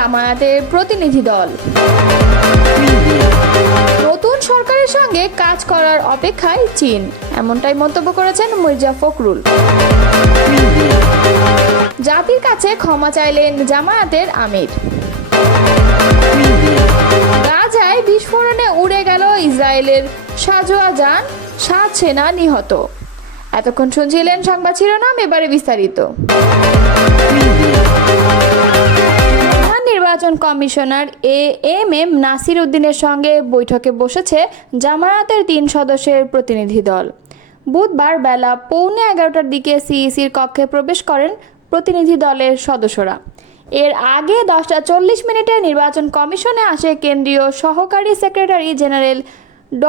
জামায়াতের প্রতিনিধি দল। নতুন সরকারের সঙ্গে কাজ করার অপেক্ষায় চীন, এমনটাই মন্তব্য করেছেন মির্জা ফখরুল। জাতির কাছে ক্ষমা চাইলেন জামায়াতের আমির। গাজায় বিস্ফোরণে উড়ে গেল ইসরায়েলের সাজোয়া যান, সাত সেনা নিহত। এতক্ষণ শুনছিলেন সংবাদ শিরোনাম, এবারে বিস্তারিত। নির্বাচন commissioner A M M Nasir উদ্দিনের সঙ্গে বৈঠকে বসেছে জামায়াতের তিন সদস্যের প্রতিনিধি দল। বুধবার বেলা পৌনে এগারোটার দিকে সিইসির কক্ষে প্রবেশ করেন প্রতিনিধি দলের সদস্যরা। এর আগে দশটা চল্লিশ মিনিটে নির্বাচন কমিশনে আসে কেন্দ্রীয় সহকারী সেক্রেটারি জেনারেল ড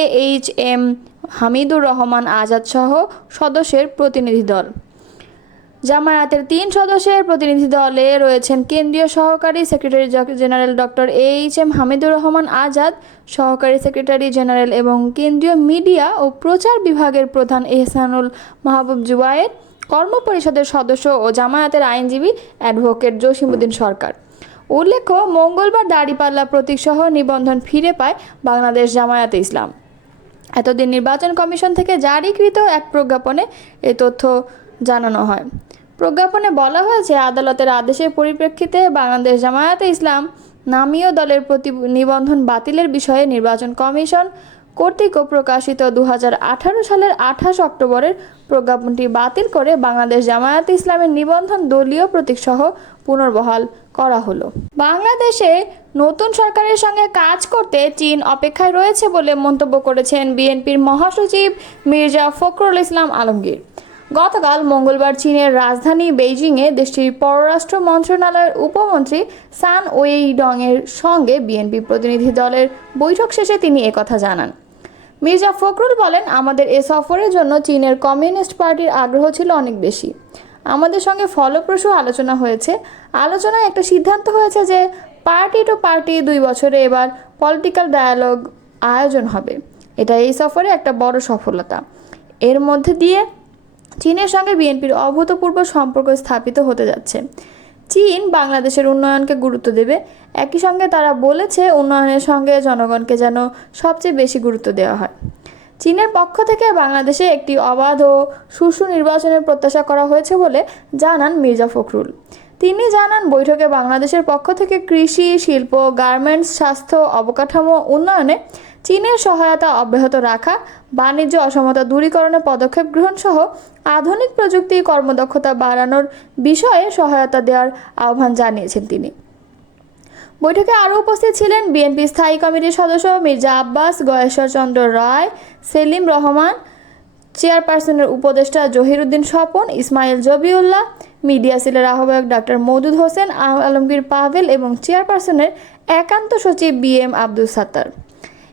A H M Hamidur Rahman Azad সহ সদস্যের প্রতিনিধি দল। জামায়াতের তিন সদস্যের প্রতিনিধি দলে রয়েছেন কেন্দ্রীয় সহকারী secretary general doctor H M Hamidur Rahman Azad, সহকারী সেক্রেটারি জেনারেল এবং কেন্দ্রীয় মিডিয়া ও প্রচার বিভাগের প্রধান এহসানুল মাহবুব জুবায়ের, কর্মপরিষদের সদস্য ও জামায়াতের আইনজীবী অ্যাডভোকেট জসিমুদ্দিন সরকার। উল্লেখ্য, মঙ্গলবার দাড়িপাল্লা প্রতীকসহ নিবন্ধন ফিরে পায় বাংলাদেশ জামায়াতে ইসলাম। এতদিন নির্বাচন কমিশন থেকে জারিকৃত এক প্রজ্ঞাপনে এ তথ্য জানানো হয়। প্রজ্ঞাপনে বলা হয়েছে, আদালতের আদেশের পরিপ্রেক্ষিতে বাংলাদেশ জামায়াতে ইসলাম নামীয় দলের প্রতি নিবন্ধন বাতিলের বিষয়ে নির্বাচন কমিশন কর্তৃক প্রকাশিত দু হাজার আঠারো সালের আঠাশ অক্টোবরের প্রজ্ঞাপনটি বাতিল করে বাংলাদেশ জামায়াতে ইসলামের নিবন্ধন দলীয় প্রতীকসহ পুনর্বহাল করা হলো। বাংলাদেশে নতুন সরকারের সঙ্গে কাজ করতে চীন অপেক্ষায় রয়েছে বলে মন্তব্য করেছেন বিএনপির মহাসচিব মির্জা ফখরুল ইসলাম আলমগীর। গতকাল মঙ্গলবার চীনের রাজধানী বেইজিংয়ে দেশটির পররাষ্ট্র মন্ত্রণালয়ের উপমন্ত্রী সান ওয়েইডং এর সঙ্গে বিএনপি প্রতিনিধি দলের বৈঠক শেষে তিনি একথা জানান। মির্জা ফখরুল বলেন, আমাদের এ সফরের জন্য চীনের কমিউনিস্ট পার্টির আগ্রহ ছিল অনেক বেশি। আমাদের সঙ্গে ফলপ্রসূ আলোচনা হয়েছে। আলোচনায় একটা সিদ্ধান্ত হয়েছে যে পার্টি টু পার্টি দুই বছরে এবার পলিটিক্যাল ডায়ালগ আয়োজন হবে। এটা এই সফরে একটা বড় সফলতা। এর মধ্যে দিয়ে চীনের সঙ্গে বিএনপির অভূতপূর্ব সম্পর্ক স্থাপিত হতে যাচ্ছে। চীন বাংলাদেশের উন্নয়নকে গুরুত্ব দেবে। একই সঙ্গে তারা বলেছে, উন্নয়নের সঙ্গে জনগণকে যেন সবচেয়ে বেশি গুরুত্ব দেওয়া হয়। চীনের পক্ষ থেকে বাংলাদেশে একটি অবাধ ও সুষ্ঠু নির্বাচনের প্রত্যাশা করা হয়েছে বলে জানান মির্জা ফখরুল। তিনি জানান, বৈঠকে বাংলাদেশের পক্ষ থেকে কৃষি, শিল্প, গার্মেন্টস, স্বাস্থ্য, অবকাঠামো, উন্নয়নে চীনের সহায়তা অব্যাহত রাখা, বাণিজ্য অসমতা দূরীকরণে পদক্ষেপ গ্রহণ সহ আধুনিক প্রযুক্তি কর্মদক্ষতা বাড়ানোর বিষয়ে সহায়তা দেওয়ার আহ্বান জানিয়েছেন তিনি। বৈঠকে আরও উপস্থিত ছিলেন বিএনপি স্থায়ী কমিটির সদস্য মির্জা আব্বাস, গয়েশ্বর চন্দ্র রায়, সেলিম রহমান, চেয়ারপারসনের উপদেষ্টা জহিরুদ্দিন স্বপন, ইসমাইল জবিউল্লাহ, মিডিয়া সেলের আহ্বায়ক ডাক্তার মৌদুদ হোসেন আলমগীর পাভেল এবং চেয়ারপারসনের একান্ত সচিব বি এম আব্দুল সাত্তার।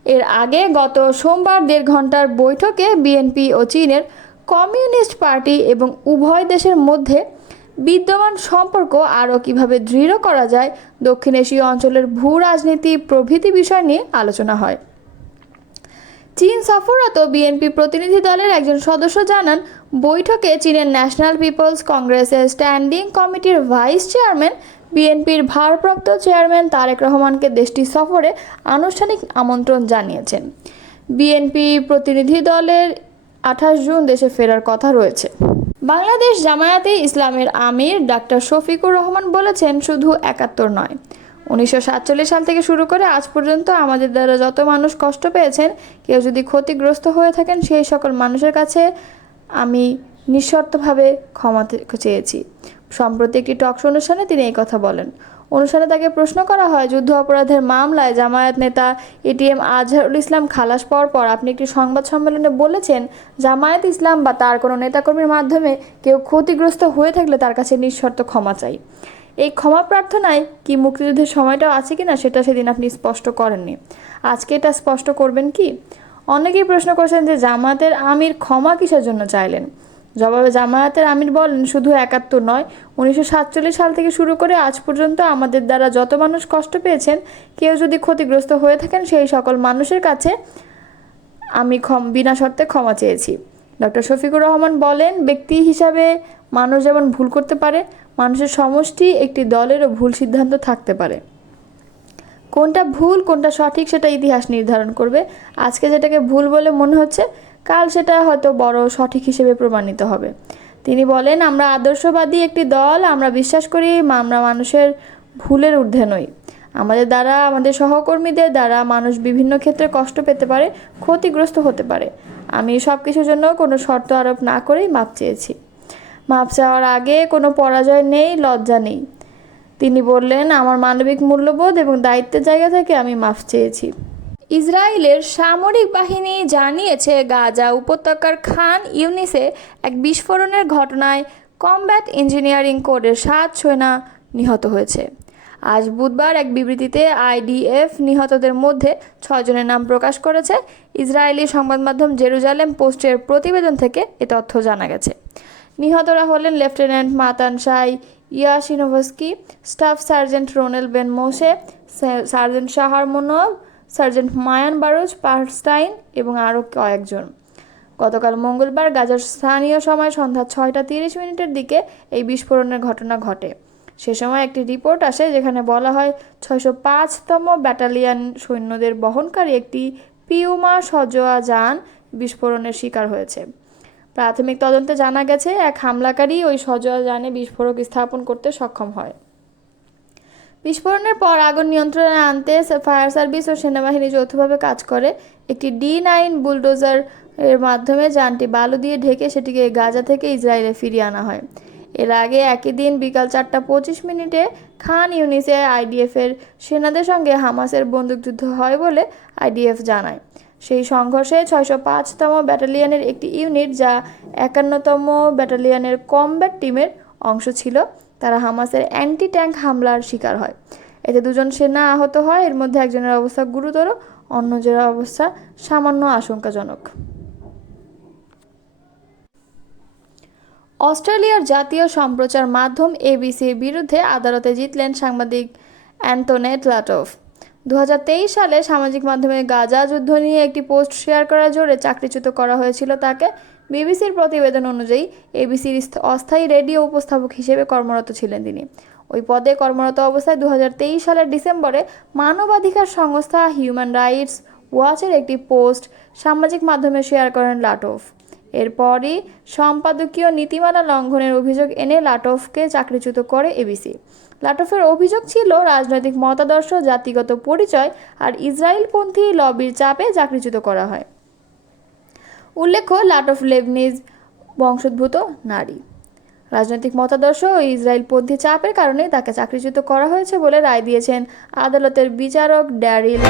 এর আগে গত সোমবার দেড় ঘণ্টার বৈঠকে বিএনপি ও চীনের কমিউনিস্ট পার্টি এবং উভয় দেশের মধ্যে বিদ্যমান সম্পর্ক আরও কীভাবে দৃঢ় করা যায় দক্ষিণ এশীয় অঞ্চলের ভূ রাজনীতি প্রভৃতি বিষয় নিয়ে আলোচনা হয়। চীন সফররত বিএনপি প্রতিনিধি দলের একজন সদস্য জানান, বৈঠকে চীনের ন্যাশনাল পিপলস কংগ্রেসের স্ট্যান্ডিং কমিটির ভাইস চেয়ারম্যান বিএনপির ভারপ্রাপ্ত চেয়ারম্যান তারেক রহমানকে দেশটি সফরে আনুষ্ঠানিক আমন্ত্রণ জানিয়েছেন। বিএনপি প্রতিনিধি দলের আঠাশ জুন দেশে ফেরার কথা রয়েছে। বাংলাদেশ জামায়াতে ইসলামের আমির ডাক্তার শফিকুর রহমান বলেছেন, শুধু একাত্তর নয়। উনিশশো সাল থেকে শুরু করে আজ পর্যন্ত আমাদের দ্বারা যত মানুষ কষ্ট পেয়েছেন, কেউ যদি ক্ষতিগ্রস্ত হয়ে থাকেন, সেই সকল মানুষের কাছে আমি নিঃশর্তভাবে ক্ষমা চেয়েছি। সম্প্রতি একটি টকশো অনুষ্ঠানে তিনি এই কথা বলেন। অনুষ্ঠানে তাকে প্রশ্ন করা হয়, যুদ্ধ অপরাধের মামলায় জামায়াত নেতা এটিএম আজহারুল ইসলাম খালাস পাওয়ার পর আপনি একটি সংবাদ সম্মেলনে বলেছেন, জামায়াত ইসলাম বা তার কোনো নেতাকর্মীর মাধ্যমে কেউ ক্ষতিগ্রস্ত হয়ে থাকলে তার কাছে নিঃশর্ত ক্ষমা চাই। এই ক্ষমা প্রার্থনায় কি মুক্তিযুদ্ধের সময়টাও আছে কিনা সেটা সেদিন আপনি স্পষ্ট করেননি। আজকে এটা স্পষ্ট করবেন কি? অনেকেই প্রশ্ন করেছেন যে জামায়াতের আমির ক্ষমা কিসের জন্য চাইলেন? জবাবে জামায়াতের আমির বলেন, শুধু একাত্তর নয়, উনিশশো সাল থেকে শুরু করে আজ পর্যন্ত আমাদের দ্বারা যত মানুষ কষ্ট পেয়েছেন, কেউ যদি ক্ষতিগ্রস্ত হয়ে থাকেন, সেই সকল মানুষের কাছে আমি বিনা শর্তে ক্ষমা চেয়েছি। ডক্টর শফিকুর রহমান বলেন, ব্যক্তি হিসাবে মানুষ যেমন ভুল করতে পারে, মানুষের সমষ্টি একটি দলেরও ভুল সিদ্ধান্ত থাকতে পারে। কোনটা ভুল, কোনটা সঠিক, সেটা ইতিহাস নির্ধারণ করবে। আজকে যেটাকে ভুল বলে মনে হচ্ছে কাল সেটা হয়তো বড় সঠিক হিসেবে প্রমাণিত হবে। তিনি বলেন, আমরা আদর্শবাদী একটি দল, আমরা বিশ্বাস করি আমরা মানুষের ভুলের ঊর্ধ্বে নই। আমাদের দ্বারা, আমাদের সহকর্মীদের দ্বারা মানুষ বিভিন্ন ক্ষেত্রে কষ্ট পেতে পারে, ক্ষতিগ্রস্ত হতে পারে। আমি সব কিছুর জন্য কোনো শর্ত আরোপ না করেই মাপ চেয়েছি। মাপ চাওয়ার আগে কোনো পরাজয় নেই, লজ্জা নেই। তিনি বললেন, আমার মানবিক মূল্যবোধ এবং দায়িত্বের জায়গা থেকে আমি মাফ চেয়েছি। ইসরায়েলের সামরিক বাহিনী জানিয়েছে গাজা উপত্যকার খান ইউনিসে এক বিস্ফোরণের ঘটনায় কমব্যাট ইঞ্জিনিয়ারিং কোডের সাত সেনা নিহত হয়েছে। আজ বুধবার এক বিবৃতিতে আইডিএফ নিহতদের মধ্যে ছয়জনের নাম প্রকাশ করেছে। ইসরায়েলি সংবাদ মাধ্যম জেরুজালেম পোস্টের প্রতিবেদন থেকে এ তথ্য জানা গেছে। নিহতরা হলেন lieutenant Matan Shai Yasinovsky staff sergeant Ronel Ben Moshe সা- sergeant Shahar Monav sergeant Maayan Baroz Perstein এবং আরও কয়েকজন। গতকাল মঙ্গলবার গাজার স্থানীয় সময় সন্ধ্যা ছয়টা তিরিশ মিনিটের দিকে এই বিস্ফোরণের ঘটনা ঘটে। সে সময় একটি রিপোর্ট আসে যেখানে বলা হয় ছয়শো পাঁচতম ব্যাটালিয়ান সৈন্যদের বহনকারী একটি পিউমা সজোয়া যান বিস্ফোরণের শিকার হয়েছে। প্রাথমিক তদন্তে জানা গেছে, এক হামলাকারী ওই সজোয়া যানে বিস্ফোরক স্থাপন করতে সক্ষম হয়। বিস্ফোরণের পর আগুন নিয়ন্ত্রণে আনতে ফায়ার সার্ভিস ও সেনাবাহিনী যৌথভাবে কাজ করে। একটি ডি নাইন বুলডোজার এর মাধ্যমে যানটি বালু দিয়ে ঢেকে সেটিকে গাজা থেকে ইসরায়েলে ফিরিয়ে আনা হয়। এর আগে একই দিন বিকাল চারটা পঁচিশ মিনিটে খান ইউনিসে আইডিএফের সেনাদের সঙ্গে হামাসের বন্দুকযুদ্ধ হয় বলে আইডিএফ জানায়। সেই সংঘর্ষে ছয়শো পাঁচতম ব্যাটালিয়নের একটি ইউনিট, যা একান্নতম ব্যাটালিয়নের কমব্যাট টিমের অংশ ছিল তারা হামাসের অ্যান্টি ট্যাঙ্ক হামলার শিকার হয়। এতে দুজন সেনা আহত হয়, এর মধ্যে একজনের অবস্থা গুরুতর, অন্যজনের অবস্থা সামান্য আশঙ্কাজনক। অস্ট্রেলিয়ার জাতীয় সম্প্রচার মাধ্যম এবিসির বিরুদ্ধে আদালতে জিতলেন সাংবাদিক অ্যান্টনেট লাটফ। দু হাজার তেইশ সালে সামাজিক মাধ্যমে গাজা যুদ্ধ নিয়ে একটি পোস্ট শেয়ার করার জোরে চাকরিচ্যুত করা হয়েছিল তাকে। বিবিসির প্রতিবেদন অনুযায়ী, এবিসির অস্থায়ী রেডিও উপস্থাপক হিসেবে কর্মরত ছিলেন তিনি। ওই পদে কর্মরত অবস্থায় দু হাজার তেইশ সালের ডিসেম্বরে মানবাধিকার সংস্থা হিউম্যান রাইটস ওয়াচের একটি পোস্ট সামাজিক মাধ্যমে শেয়ার করেন লাটফ। এরপরই সম্পাদকীয় নীতিমালা লঙ্ঘনের অভিযোগ এনে লাটফকে চাকরিচ্যুত করে এবিসি। লাটফের অভিযোগ ছিল রাজনৈতিক মতাদর্শ, জাতিগত পরিচয় আর ইসরায়েলপন্থী লবির চাপে চাকরিচ্যুত করা হয়। উল্লেখ্য, লাটফ লেবনিজ বংশোদ্ভূত নারী। রাজনৈতিক মতাদর্শ ও ইসরায়েলপন্থী চাপের কারণে তাকে চাকরিচ্যুত করা হয়েছে বলে রায় দিয়েছেন আদালতের বিচারক ড্যারিল।